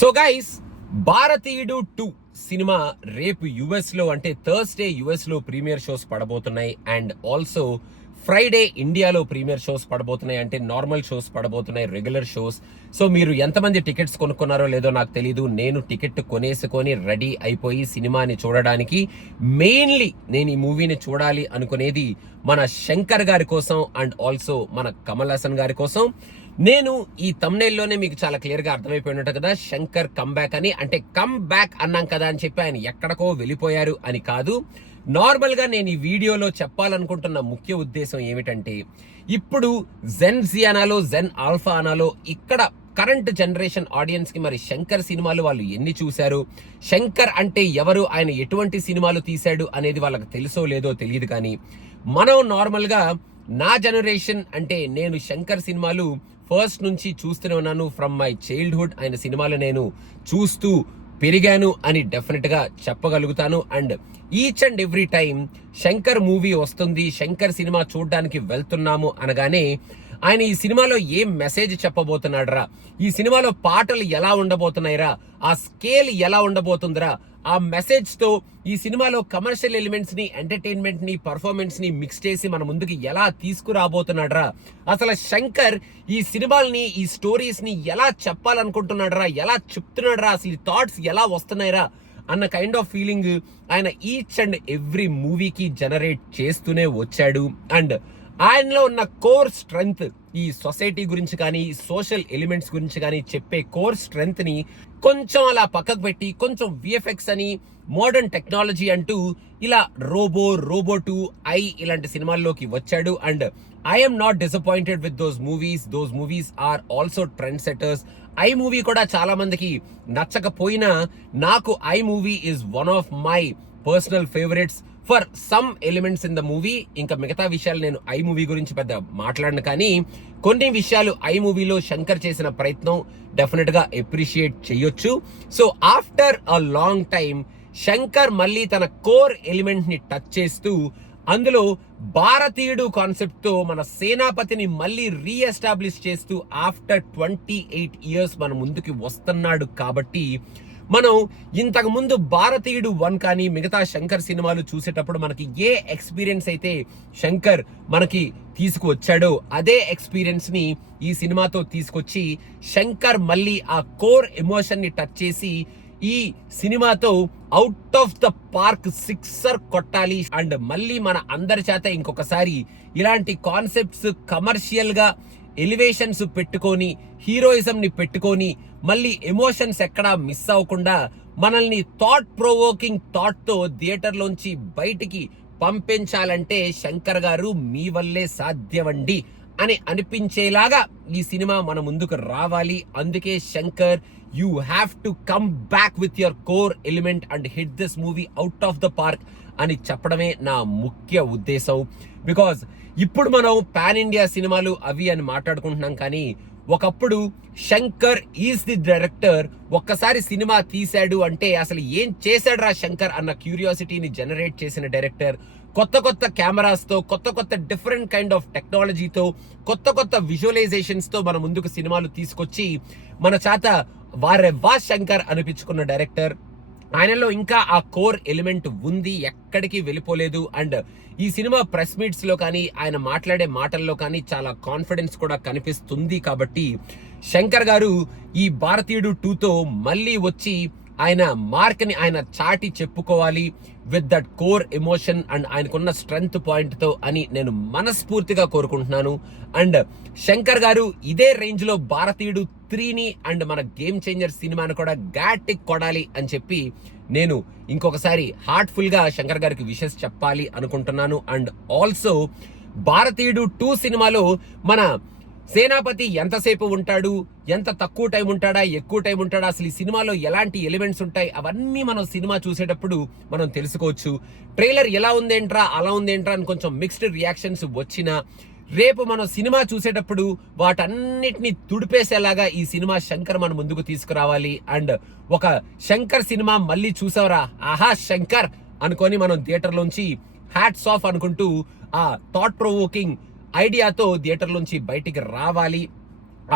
So guys, భారతీయుడు 2 cinema రేపు యుఎస్ లో అంటే థర్స్డే యుఎస్ లో ప్రీమియర్ షోస్ పడబోతున్నాయి. అండ్ ఆల్సో ఫ్రైడే ఇండియాలో ప్రీమియర్ షోస్ పడబోతున్నాయి. అంటే నార్మల్ షోస్ పడబోతున్నాయి, రెగ్యులర్ షోస్. సో మీరు ఎంతమంది టికెట్స్ కొనుక్కున్నారో లేదో నాకు తెలీదు. నేను టికెట్ కొనేసుకొని రెడీ అయిపోయి సినిమాని చూడడానికి, మెయిన్లీ నేను ఈ మూవీని చూడాలి అనుకునేది మన శంకర్ గారి కోసం అండ్ ఆల్సో మన కమల్ హాసన్ గారి కోసం. నేను ఈ తమ్నైల్లోనే మీకు చాలా క్లియర్ గా అర్థమైపోయినట్టు కదా, శంకర్ కమ్బ్యాక్ అని. అంటే కమ్ బ్యాక్ అన్నాం కదా అని చెప్పి ఆయన ఎక్కడికో వెళ్ళిపోయారు అని కాదు. నార్మల్ గా నేను ఈ వీడియోలో చెప్పాలనుకుంటున్న ముఖ్య ఉద్దేశం ఏమిటంటే, ఇప్పుడు జెన్ జీ అనాలో జెన్ ఆల్ఫా అనాలో ఇక్కడ కరెంట్ జనరేషన్ ఆడియన్స్ కి మరి శంకర్ సినిమాలు వాళ్ళు ఎన్ని చూశారు, శంకర్ అంటే ఎవరు, ఆయన ఎటువంటి సినిమాలు తీశాడు అనేది వాళ్ళకి తెలుసో లేదో తెలియదు. కానీ మనం నార్మల్ గా నా జనరేషన్ అంటే నేను శంకర్ సినిమాలు ఫస్ట్ నుంచి చూస్తూనే ఉన్నాను. ఫ్రమ్ మై చైల్డ్హుడ్ ఆయన సినిమాలు నేను చూస్తూ పెరిగాను అని డెఫినెట్ గా చెప్పగలుగుతాను. And each and every time Shankar movie వస్తుంది, శంకర్ సినిమా చూడడానికి వెళ్తున్నాము అనగానే ఆయన ఈ సినిమాలో ఏం మెసేజ్ చెప్పబోతున్నాడురా, ఈ సినిమాలో పాటలు ఎలా ఉండబోతున్నాయిరా, ఆ స్కేల్ ఎలా ఉండబోతుందిరా, ఆ మెసేజ్ తో ఈ సినిమాలో కమర్షియల్ ఎలిమెంట్స్ ని, ఎంటర్టైన్మెంట్ ని, పర్ఫార్మెన్స్ ని మిక్స్ చేసి మన ముందుకి ఎలా తీసుకురాబోతున్నాడురా, అసలు శంకర్ ఈ సినిమాల్ని, ఈ స్టోరీస్ ని ఎలా చెప్పాలనుకుంటున్నాడురా, ఎలా చెప్తున్నాడురా, అసలు ఈ థాట్స్ ఎలా వస్తున్నాయిరా అన్న కైండ్ ఆఫ్ ఫీలింగ్ ఆయన ఈచ్ అండ్ ఎవ్రీ మూవీకి జనరేట్ చేస్తూనే వచ్చాడు. అండ్ ఆయనలో ఉన్న కోర్ స్ట్రెంగ్త్, ఈ సొసైటీ గురించి కానీ, సోషల్ ఎలిమెంట్స్ గురించి కానీ చెప్పే కోర్ స్ట్రెంగ్త్ ని కొంచెం అలా పక్కకు పెట్టి, కొంచెం విఎఫ్ఎక్స్ అని, మోడర్న్ టెక్నాలజీ అంటూ ఇలా రోబో 2, ఐ ఇలాంటి సినిమాల్లోకి వచ్చాడు. And I'm not disappointed with those movies are also trend setters. I movie కూడా చాలా మందికి నచ్చకపోయినా నాకు I movie is one of my personal favourites for some elements in the movie. ఇంకా మిగతా విషయాలు నేను ఐ మూవీ గురించి పెద్ద మాట్లాడను, కానీ కొన్ని విషయాలు ఐ మూవీలో శంకర్ చేసిన ప్రయత్నం డెఫినెట్ గా అప్రిషియేట్ చేయొచ్చు. So after a long time Shankar మళ్ళీ తన కోర్ ఎలిమెంట్ ని టచ్ చేస్తూ అందులో భారతీయుడు కాన్సెప్ట్ తో మన సేనాపతిని మళ్ళీ రీఎస్టాబ్లిష్ చేస్తూ ఆఫ్టర్ 28 years మన ముందుకి వస్తున్నాడు. కాబట్టి మనం ఇంతకు ముందు భారతీయుడు 1 కానీ మిగతా శంకర్ సినిమాలు చూసేటప్పుడు మనకి ఏ ఎక్స్పీరియన్స్ అయితే శంకర్ మనకి తీసుకువచ్చాడో అదే ఎక్స్పీరియన్స్ ని ఈ సినిమాతో తీసుకొచ్చి శంకర్ మళ్ళీ ఆ కోర్ ఎమోషన్ ని టచ్ చేసి ఈ సినిమాతో out of the park sixer కొట్టాలి. అండ్ మళ్ళీ మన అందరి చేత ఇంకొకసారి ఇలాంటి కాన్సెప్ట్స్ కమర్షియల్ గా ఎలివేషన్స్ పెట్టుకొని, హీరోయిజం ని పెట్టుకొని, మళ్ళీ ఎమోషన్స్ ఎక్కడా మిస్ అవ్వకుండా మనల్ని థాట్ ప్రొవోకింగ్ థాట్ తో థియేటర్ లోంచి బయటికి పంపించాలంటే శంకర్ గారు మీ వల్లే సాధ్యమండి అని అనిపించేలాగా ఈ సినిమా మన ముందుకు రావాలి. అందుకే Shankar, you have to come back with your core element and hit this movie out of the park అని చెప్పడమే నా ముఖ్య ఉద్దేశం. బికాజ్ ఇప్పుడు మనం పాన్ ఇండియా సినిమాలు అవి అని మాట్లాడుకుంటున్నాం, కానీ ఒకప్పుడు శంకర్ ఈజ్ ది డైరెక్టర్. ఒక్కసారి సినిమా తీశాడు అంటే అసలు ఏం చేశాడు రా శంకర్ అన్న క్యూరియాసిటీని జనరేట్ చేసిన డైరెక్టర్. కొత్త కొత్త కెమెరాస్ తో, కొత్త డిఫరెంట్ కైండ్ ఆఫ్ టెక్నాలజీతో, కొత్త విజువలైజేషన్స్ తో మన ముందుకు సినిమాలు తీసుకొచ్చి మన చేత వా శంకర్ అనిపించుకున్న డైరెక్టర్. ఆయనలో ఇంకా ఆ కోర్ ఎలిమెంట్ ఉంది, ఎక్కడికి వెళ్ళిపోలేదు. అండ్ ఈ సినిమా ప్రెస్ మీట్స్ లో కానీ, ఆయన మాట్లాడే మాటల్లో కానీ చాలా కాన్ఫిడెన్స్ కూడా కనిపిస్తుంది. కాబట్టి శంకర్ గారు ఈ భారతీయుడు 2తో మళ్ళీ వచ్చి ఆయన మార్క్ ని ఆయన చాటి చెప్పుకోవాలి with that core emotion and ఆయనకున్న స్ట్రెంగ్త్ పాయింట్ తో అని నేను మనస్ఫూర్తిగా కోరుకుంటున్నాను. అండ్ శంకర్ గారు ఇదే రేంజ్ లో భారతీయుడు 3ని అండ్ మన గేమ్ చేంజర్ సినిమాను కూడా గట్టిగా కొడాలి అని చెప్పి నేను ఇంకొకసారి హార్ట్ఫుల్ గా శంకర్ గారికి విషెస్ చెప్పాలి అనుకుంటున్నాను. అండ్ ఆల్సో భారతీయుడు 2 సినిమాలో మన సేనాపతి ఎంతసేపు ఉంటాడు, ఎంత తక్కువ టైం ఉంటాడా, ఎక్కువ టైం ఉంటాడా, అసలు ఈ సినిమాలో ఎలాంటి ఎలిమెంట్స్ ఉంటాయి, అవన్నీ మనం సినిమా చూసేటప్పుడు మనం తెలుసుకోవచ్చు. ట్రైలర్ ఎలా ఉందేంట్రా, అలా ఉందేంట్రా అని కొంచెం మిక్స్డ్ రియాక్షన్స్ వచ్చినా రేపు మనం సినిమా చూసేటప్పుడు వాటన్నిటిని తుడిపేసేలాగా ఈ సినిమా శంకర్ మన ముందుకు తీసుకురావాలి. అండ్ ఒక శంకర్ సినిమా మళ్ళీ చూసావరా, ఆహా శంకర్ అనుకొని మనం థియేటర్ లోంచి హ్యాట్స్ ఆఫ్ అనుకుంటూ ఆ థాట్ ప్రొవోకింగ్ ఐడియాతో థియేటర్ నుంచి బయటికి రావాలి.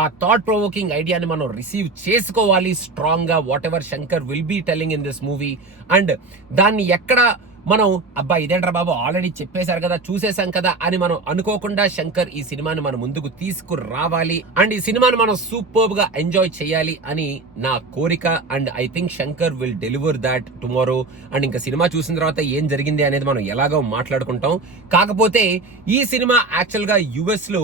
ఆ థాట్ ప్రొవోకింగ్ ఐడియాని మనం రిసీవ్ చేసుకోవాలి స్ట్రాంగ్ గా, whatever Shankar will be telling in this movie. And దాన్ని ఎక్కడ మనం అబ్బా ఇదేంట్రా బాబు ఆల్రెడీ చెప్పేశారు కదా, చూసేసాం కదా అని మనం అనుకోకుండా శంకర్ ఈ సినిమాని మన ముందుకు తీసుకురావాలి అండ్ ఈ సినిమాని మనం సూపర్ గా ఎంజాయ్ చేయాలి అని నా కోరిక. And I think Shankar will deliver that tomorrow. And ఇంకా సినిమా చూసిన తర్వాత ఏం జరిగింది అనేది మనం ఎలాగో మాట్లాడుకుంటాం. కాకపోతే ఈ సినిమా యాక్చువల్ గా యుఎస్ లో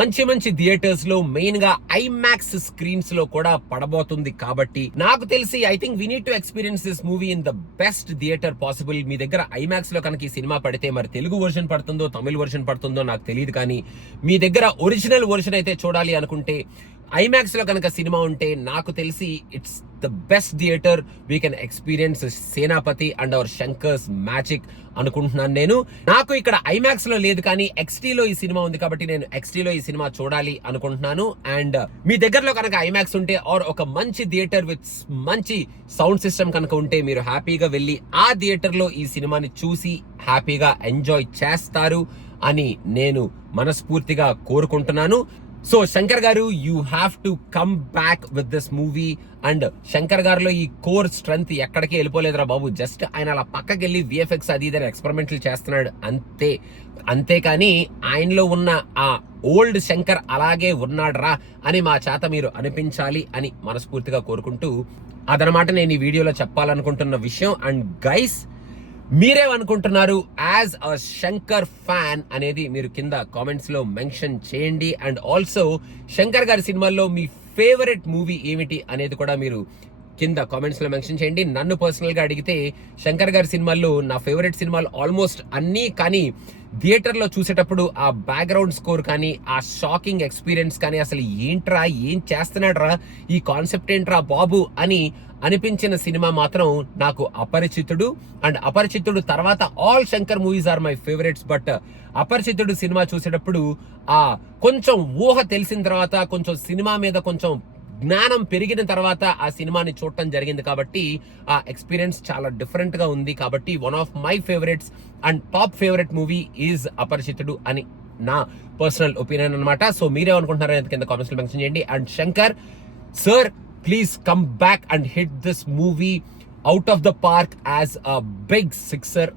మంచి మంచి థియేటర్స్ లో, మెయిన్ గా ఐమాక్స్ స్క్రీన్స్ లో కూడా పడబోతుంది. కాబట్టి నాకు తెలిసి I think we need to experience this movie in the best theatre possible. మీ దగ్గర ఐమాక్స్ లో కనుక ఈ సినిమా పడితే, మరి తెలుగు వర్షన్ పడుతుందో తమిళ వర్షన్ పడుతుందో నాకు తెలియదు, కానీ మీ దగ్గర ఒరిజినల్ వర్షన్ అయితే చూడాలి అనుకుంటే ఐమాక్స్ లో కనుక సినిమా ఉంటే నాకు తెలిసి it's the best theatre we can experience Senapathi and our Shankar's magic అనుకుంటున్నాను నేను. నాకు ఇక్కడ ఐమాక్స్ లో లేదు, కానీ XT లో ఈ సినిమా ఉంది కాబట్టి నేను XT లో ఈ సినిమా చూడాలి అనుకుంటున్నాను. అండ్ మీ దగ్గరలో కనుక ఐమాక్స్ ఉంటే ఆర్ ఒక మంచి థియేటర్ విత్ మంచి సౌండ్ సిస్టమ్ కనుక ఉంటే మీరు హ్యాపీగా వెళ్ళి ఆ థియేటర్ లో ఈ సినిమాని చూసి హ్యాపీగా ఎంజాయ్ చేస్తారు అని నేను మనస్ఫూర్తిగా కోరుకుంటున్నాను. సో శంకర్ గారు, you have to come back with this movie. And Shankar గారిలో ఈ కోర్ స్ట్రెంత్ ఎక్కడికి వెళ్ళిపోలేదురా బాబు, జస్ట్ ఆయన అలా పక్కకి వెళ్ళి VFX అది ఇదని ఎక్స్పెరిమెంట్లు చేస్తున్నాడు అంతేకాని ఆయనలో ఉన్న ఆ ఓల్డ్ శంకర్ అలాగే ఉన్నాడ్రా అని మా చేత మీరు అనిపించాలి అని మనస్ఫూర్తిగా కోరుకుంటూ, అదనమాట నేను ఈ వీడియోలో చెప్పాలనుకుంటున్న విషయం. అండ్ గైస్, మీరేమనుకుంటున్నారు యాజ్ అ శంకర్ ఫ్యాన్ అనేది మీరు కింద కామెంట్స్ లో మెన్షన్ చేయండి. అండ్ ఆల్సో శంకర్ గారి సినిమాల్లో మీ ఫేవరెట్ మూవీ ఏమిటి అనేది కూడా మీరు కింద కామెంట్స్ లో మెన్షన్ చేయండి. నన్ను పర్సనల్ గా అడిగితే శంకర్ గారి సినిమాల్లో నా ఫేవరెట్ సినిమాలు ఆల్మోస్ట్ అన్నీ, కానీ థియేటర్ లో చూసేటప్పుడు ఆ బ్యాక్గ్రౌండ్ స్కోర్ కానీ, ఆ షాకింగ్ ఎక్స్పీరియన్స్ కానీ, అసలు ఏంట్రా ఏం చేస్తున్నాడు రా, ఈ కాన్సెప్ట్ ఏంట్రా బాబు అని అనిపించిన సినిమా మాత్రం నాకు అపరిచితుడు. అండ్ అపరిచితుడు తర్వాత all Shankar movies are my favourites. But Aparichitudu సినిమా చూసేటప్పుడు ఆ కొంచెం ఊహ తెలిసిన తర్వాత, కొంచెం సినిమా మీద కొంచెం జ్ఞానం పెరిగిన తర్వాత ఆ సినిమాని చూడటం జరిగింది. కాబట్టి ఆ ఎక్స్పీరియన్స్ చాలా డిఫరెంట్ గా ఉంది. కాబట్టి one of my favourites and top favourite movie is Aparichitudu అని నా పర్సనల్ ఒపీనియన్ అనమాట. సో మీరేమనుకుంటున్నారో అనేది కింద కామెంట్స్ లో మెన్షన్ చేయండి. And Shankar sir, please come back and hit this movie out of the park as a big sixer.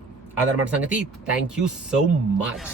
Adar Mat Sangati, thank you so much.